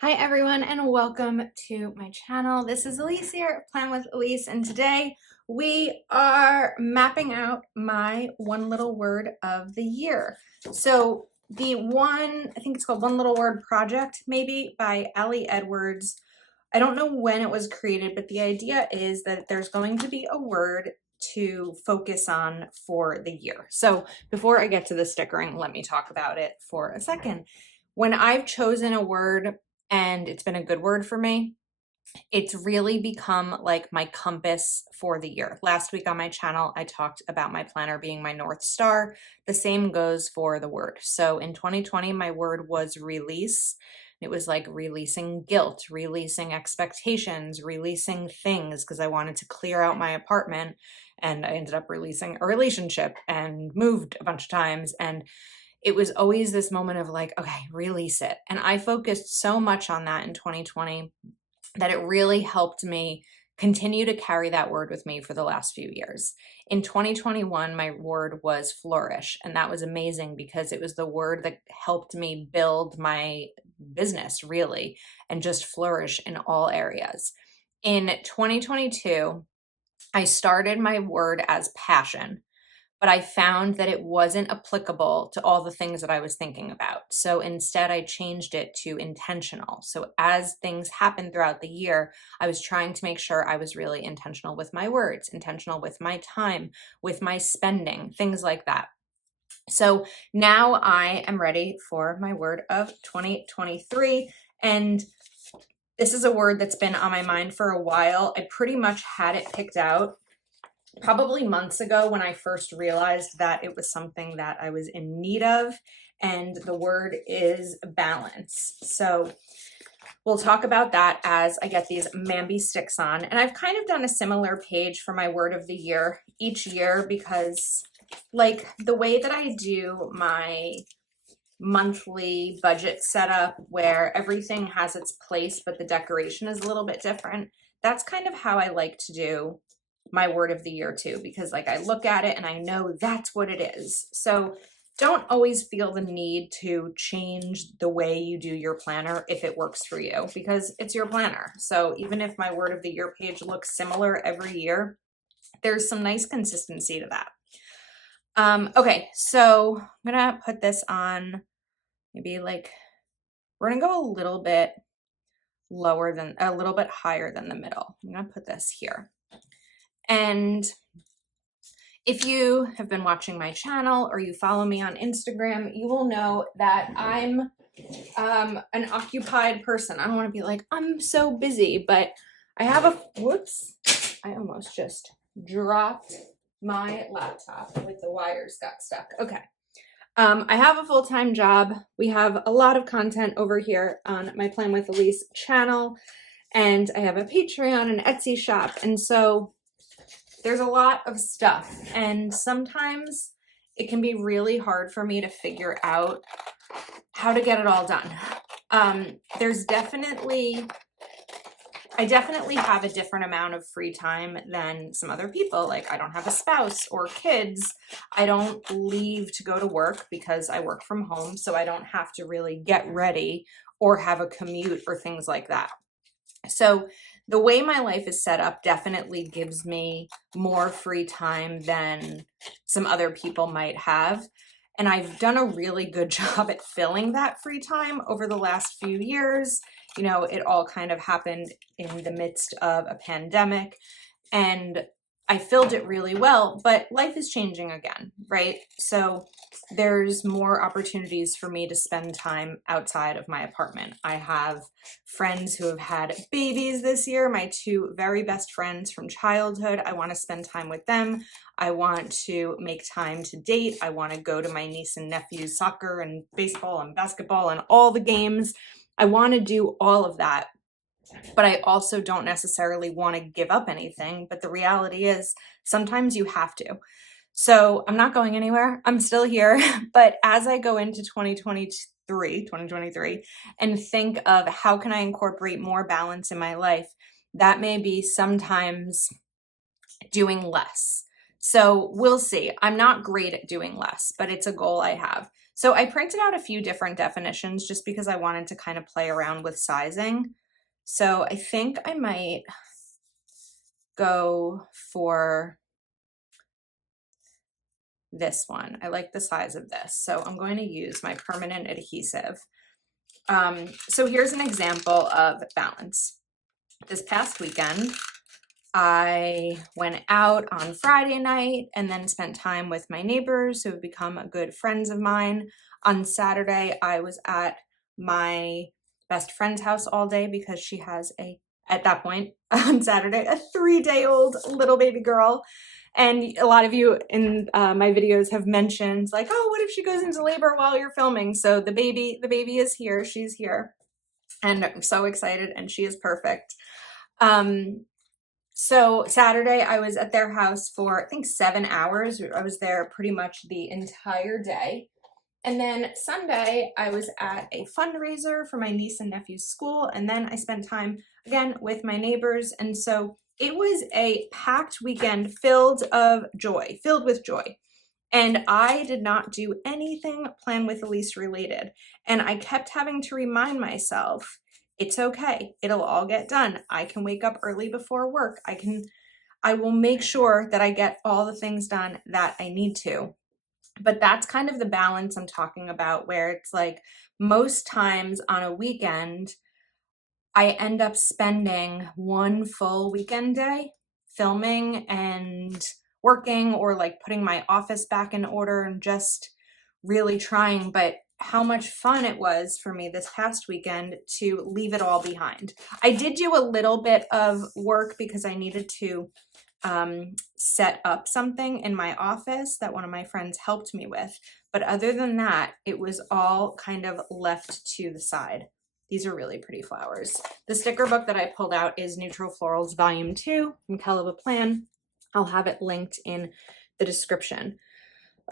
Hi everyone and welcome to my channel. This is Elise here, Plan with Elise, and today we are mapping out my one little word of the year. So I think it's called One Little Word Project, maybe, by Ali Edwards. I don't know when it was created, but the idea is that there's going to be a word to focus on for the year. So before I get to the stickering, let me talk about it for a second. When I've chosen a word and it's been a good word for me, it's really become like my compass for the year. Last week on my channel, I talked about my planner being my North Star. The same goes for the word. So in 2020, my word was release. It was like releasing guilt, releasing expectations, releasing things, because I wanted to clear out my apartment. And I ended up releasing a relationship and moved a bunch of times. And it was always this moment of like, okay, release it. And I focused so much on that in 2020 that it really helped me continue to carry that word with me for the last few years. In 2021, my word was flourish, and that was amazing because it was the word that helped me build my business really and just flourish in all areas. In 2022, I started my word as passion, but I found that it wasn't applicable to all the things that I was thinking about. So instead, I changed it to intentional. So as things happened throughout the year, I was trying to make sure I was really intentional with my words, intentional with my time, with my spending, things like that. So now I am ready for my word of 2023. And this is a word that's been on my mind for a while. I pretty much had it picked out probably months ago when I first realized that it was something that I was in need of, and the word is balance. So we'll talk about that as I get these Mambi sticks on. And I've kind of done a similar page for my word of the year each year because, like, the way that I do my monthly budget setup where everything has its place but the decoration is a little bit different, that's kind of how I like to do my word of the year too, because like I look at it and I know that's what it is. So don't always feel the need to change the way you do your planner if it works for you, because it's your planner. So even if my word of the year page looks similar every year, there's some nice consistency to that. Okay, so I'm gonna put this on maybe like, we're gonna go a little bit higher than the middle. I'm gonna put this here. And if you have been watching my channel or you follow me on Instagram, you will know that I'm an occupied person. I don't want to be like, I'm so busy, but I have whoops, I almost just dropped my laptop with the wires got stuck. Okay. I have a full-time job. We have a lot of content over here on my Plan with Elise channel, and I have a Patreon and Etsy shop. And so there's a lot of stuff, and sometimes it can be really hard for me to figure out how to get it all done. I definitely have a different amount of free time than some other people. Like, I don't have a spouse or kids. I don't leave to go to work because I work from home, so I don't have to really get ready or have a commute or things like that. So the way my life is set up definitely gives me more free time than some other people might have. And I've done a really good job at filling that free time over the last few years. You know, it all kind of happened in the midst of a pandemic, and I filled it really well, but life is changing again, right? So there's more opportunities for me to spend time outside of my apartment. I have friends who have had babies this year, my two very best friends from childhood. I want to spend time with them. I want to make time to date. I want to go to my niece and nephew's soccer and baseball and basketball and all the games. I want to do all of that, but I also don't necessarily want to give up anything. But the reality is sometimes you have to. So I'm not going anywhere. I'm still here. But as I go into 2023, and think of how can I incorporate more balance in my life, that may be sometimes doing less. So we'll see. I'm not great at doing less, but it's a goal I have. So I printed out a few different definitions just because I wanted to kind of play around with sizing. So I think I might go for this one. I like the size of this. So I'm going to use my permanent adhesive. So here's an example of balance. This past weekend, I went out on Friday night and then spent time with my neighbors who have become good friends of mine. On Saturday, I was at my best friend's house all day because she has at that point on Saturday, a 3-day-old little baby girl. And a lot of you in my videos have mentioned like, oh, what if she goes into labor while you're filming? So the baby is here, she's here. And I'm so excited, and she is perfect. So Saturday I was at their house for I think 7 hours. I was there pretty much the entire day. And then Sunday I was at a fundraiser for my niece and nephew's school. And then I spent time again with my neighbors. And so it was a packed weekend filled with joy. And I did not do anything Plan with Elise related. And I kept having to remind myself, it's okay. It'll all get done. I can wake up early before work. I will make sure that I get all the things done that I need to. But that's kind of the balance I'm talking about, where it's like most times on a weekend, I end up spending one full weekend day filming and working, or like putting my office back in order and just really trying. But how much fun it was for me this past weekend to leave it all behind. I did do a little bit of work because I needed to set up something in my office that one of my friends helped me with. But other than that, it was all kind of left to the side. These are really pretty flowers. The sticker book that I pulled out is Neutral Florals Volume 2 from Keleva Plan. I'll have it linked in the description.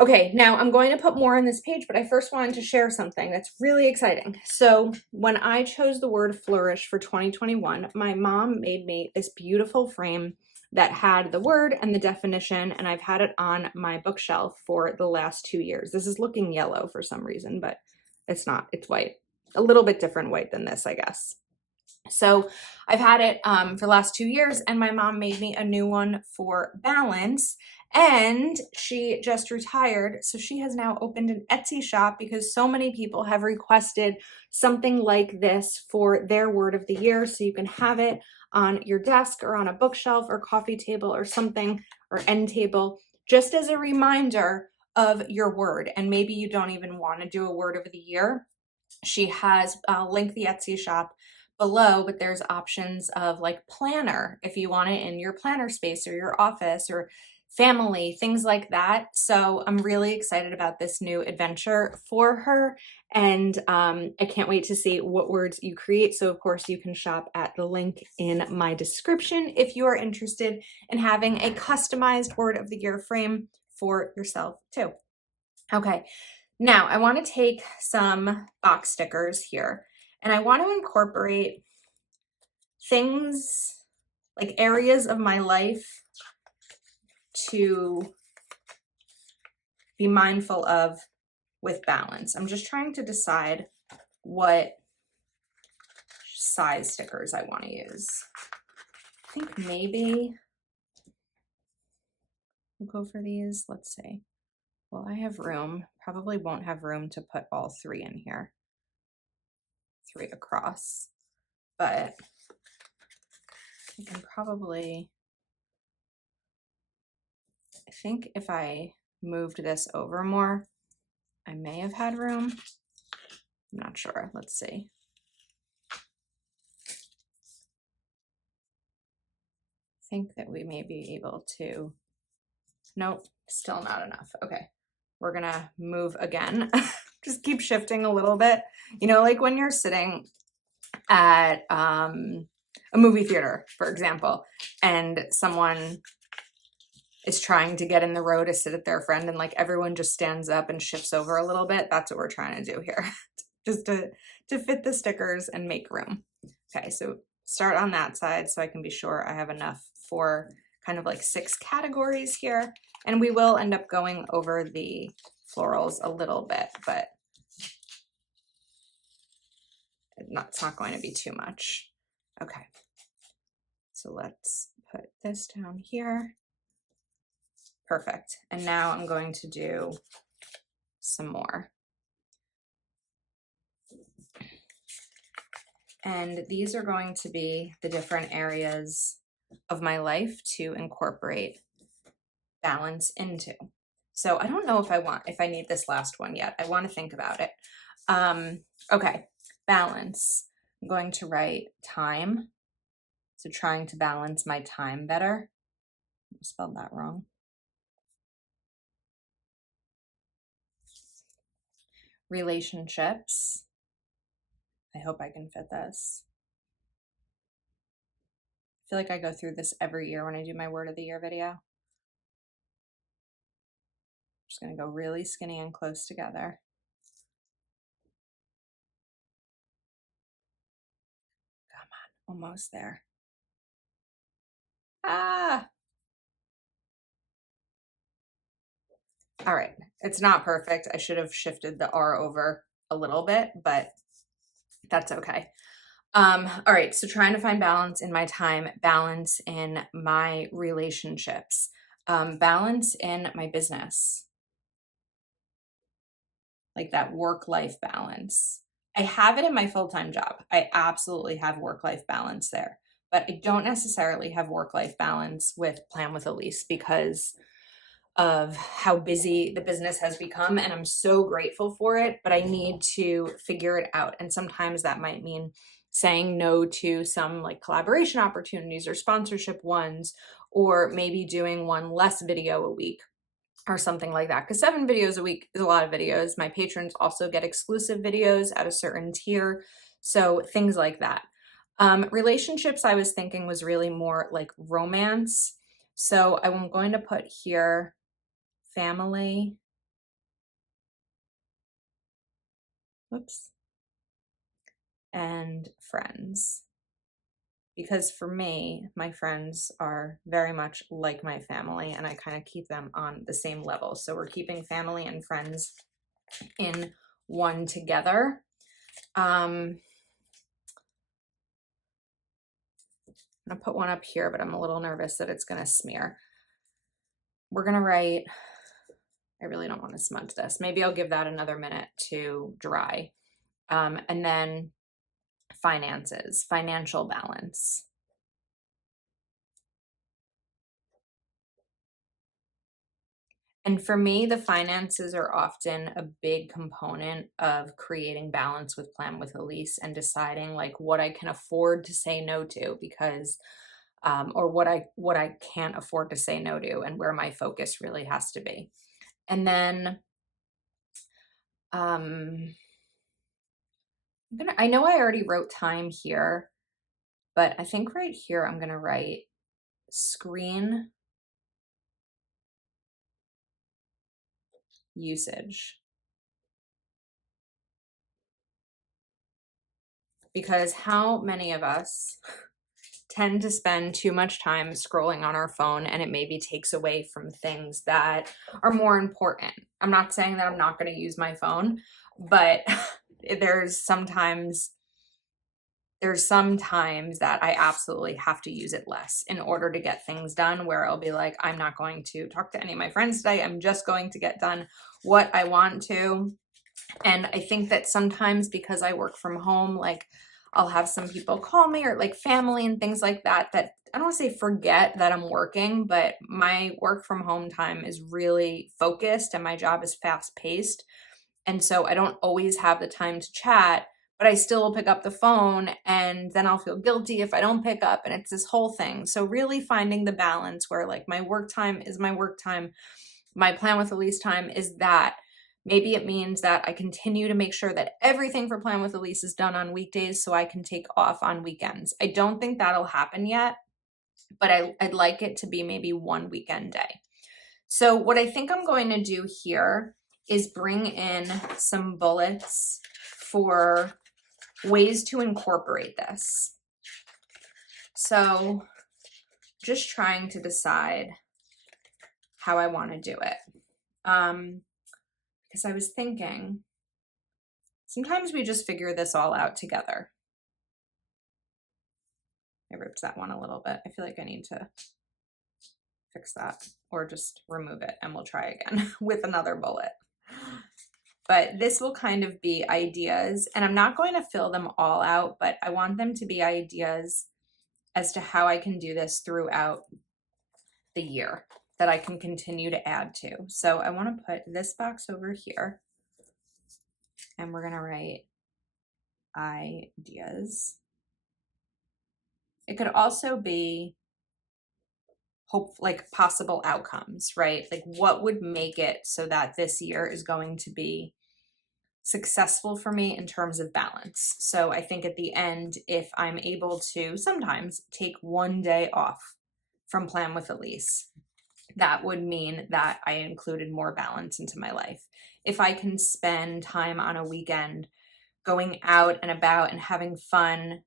Okay, now I'm going to put more on this page, but I first wanted to share something that's really exciting. So when I chose the word flourish for 2021, my mom made me this beautiful frame that had the word and the definition, and I've had it on my bookshelf for the last 2 years. This is looking yellow for some reason, but it's not, it's white. A little bit different white than this, I guess. So I've had it for the last 2 years, and my mom made me a new one for balance. And she just retired, so she has now opened an Etsy shop because so many people have requested something like this for their word of the year. So you can have it on your desk or on a bookshelf or coffee table or something, or end table, just as a reminder of your word. And maybe you don't even want to do a word of the year. She has linked the Etsy shop below, but there's options of like planner if you want it in your planner space or your office or family, things like that. So I'm really excited about this new adventure for her, and I can't wait to see what words you create. So of course you can shop at the link in my description if you are interested in having a customized word of the year frame for yourself too. Okay, now I want to take some box stickers here, and I want to incorporate things like areas of my life to be mindful of with balance. I'm just trying to decide what size stickers I want to use. I think maybe we'll go for these. Let's see. Well, I have room. Probably won't have room to put all 3 in here. 3 across. But I can probably, I think if I moved this over more, I may have had room. I'm not sure. Let's see. I think that we may be able to, nope, still not enough. Okay, we're gonna move again. Just keep shifting a little bit. You know, like when you're sitting at a movie theater, for example, and someone is trying to get in the row to sit at their friend, and like everyone just stands up and shifts over a little bit. That's what we're trying to do here. Just to fit the stickers and make room. Okay, so start on that side so I can be sure I have enough for kind of like 6 categories here. And we will end up going over the florals a little bit, but it's not going to be too much. Okay, so let's put this down here. Perfect. And now I'm going to do some more. And these are going to be the different areas of my life to incorporate balance into. So I don't know if I need this last one yet. I want to think about it. Okay, balance. I'm going to write time. So trying to balance my time better. I spelled that wrong. Relationships. I hope I can fit this. I feel like I go through this every year when I do my word of the year video. I'm just going to go really skinny and close together. Come on, almost there. Ah! All right, it's not perfect. I should have shifted the R over a little bit, but that's okay. All right, so trying to find balance in my time, balance in my relationships, balance in my business, like that work-life balance. I have it in my full-time job. I absolutely have work-life balance there, but I don't necessarily have work-life balance with Plan with Elise because of how busy the business has become, and I'm so grateful for it, but I need to figure it out. And sometimes that might mean saying no to some like collaboration opportunities or sponsorship ones, or maybe doing one less video a week or something like that. Because 7 videos a week is a lot of videos. My patrons also get exclusive videos at a certain tier. So things like that. Relationships, I was thinking was really more like romance. So I'm going to put here family, whoops, and friends. Because for me, my friends are very much like my family, and I kind of keep them on the same level. So we're keeping family and friends in one together. I'm gonna put one up here, but I'm a little nervous that it's gonna smear. We're gonna write, I really don't want to smudge this. Maybe I'll give that another minute to dry. And then finances, financial balance. And for me, the finances are often a big component of creating balance with Plan with Elise and deciding like what I can afford to say no to because or what I can't afford to say no to and where my focus really has to be. And then I know I already wrote time here, but I think right here I'm gonna write screen usage. Because how many of us tend to spend too much time scrolling on our phone, and it maybe takes away from things that are more important. I'm not saying that I'm not going to use my phone, but there's some times that I absolutely have to use it less in order to get things done, where I'll be like, I'm not going to talk to any of my friends today. I'm just going to get done what I want to. And I think that sometimes because I work from home, like I'll have some people call me or like family and things like that, that I don't want to say forget that I'm working, but my work from home time is really focused and my job is fast paced. And so I don't always have the time to chat, but I still will pick up the phone and then I'll feel guilty if I don't pick up. And it's this whole thing. So really finding the balance where like my work time is my work time, my Plan with Elise time is that. Maybe it means that I continue to make sure that everything for Plan with Elise is done on weekdays so I can take off on weekends. I don't think that'll happen yet, but I'd like it to be maybe one weekend day. So what I think I'm going to do here is bring in some bullets for ways to incorporate this. So just trying to decide how I want to do it. because I was thinking, sometimes we just figure this all out together. I ripped that one a little bit. I feel like I need to fix that or just remove it and we'll try again with another bullet. But this will kind of be ideas, and I'm not going to fill them all out, but I want them to be ideas as to how I can do this throughout the year that I can continue to add to. So I want to put this box over here and we're going to write ideas. It could also be like possible outcomes, right? Like what would make it so that this year is going to be successful for me in terms of balance. So I think at the end, if I'm able to sometimes take one day off from Plan with Elise, that would mean that I included more balance into my life. If I can spend time on a weekend going out and about and having fun,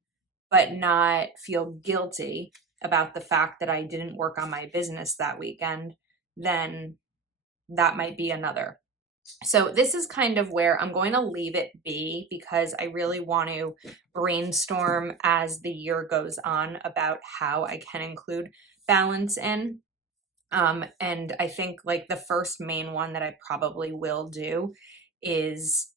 but not feel guilty about the fact that I didn't work on my business that weekend, then that might be another. So this is kind of where I'm going to leave it be, because I really want to brainstorm as the year goes on about how I can include balance in. And I think like the first main one that I probably will do is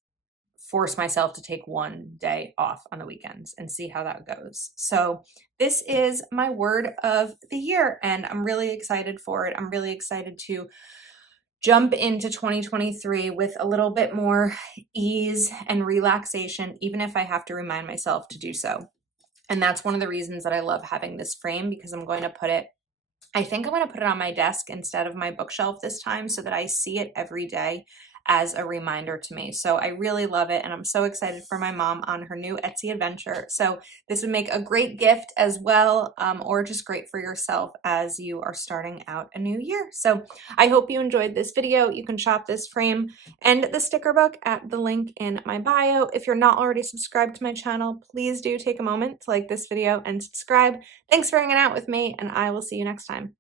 force myself to take one day off on the weekends and see how that goes. So this is my word of the year and I'm really excited for it. I'm really excited to jump into 2023 with a little bit more ease and relaxation, even if I have to remind myself to do so. And that's one of the reasons that I love having this frame, because I'm going to put it, I think I'm going to put it on my desk instead of my bookshelf this time so that I see it every day as a reminder to me. So I really love it and I'm so excited for my mom on her new Etsy adventure. So this would make a great gift as well, or just great for yourself as you are starting out a new year. So I hope you enjoyed this video. You can shop this frame and the sticker book at the link in my bio. If you're not already subscribed to my channel, please do take a moment to like this video and subscribe. Thanks for hanging out with me and I will see you next time.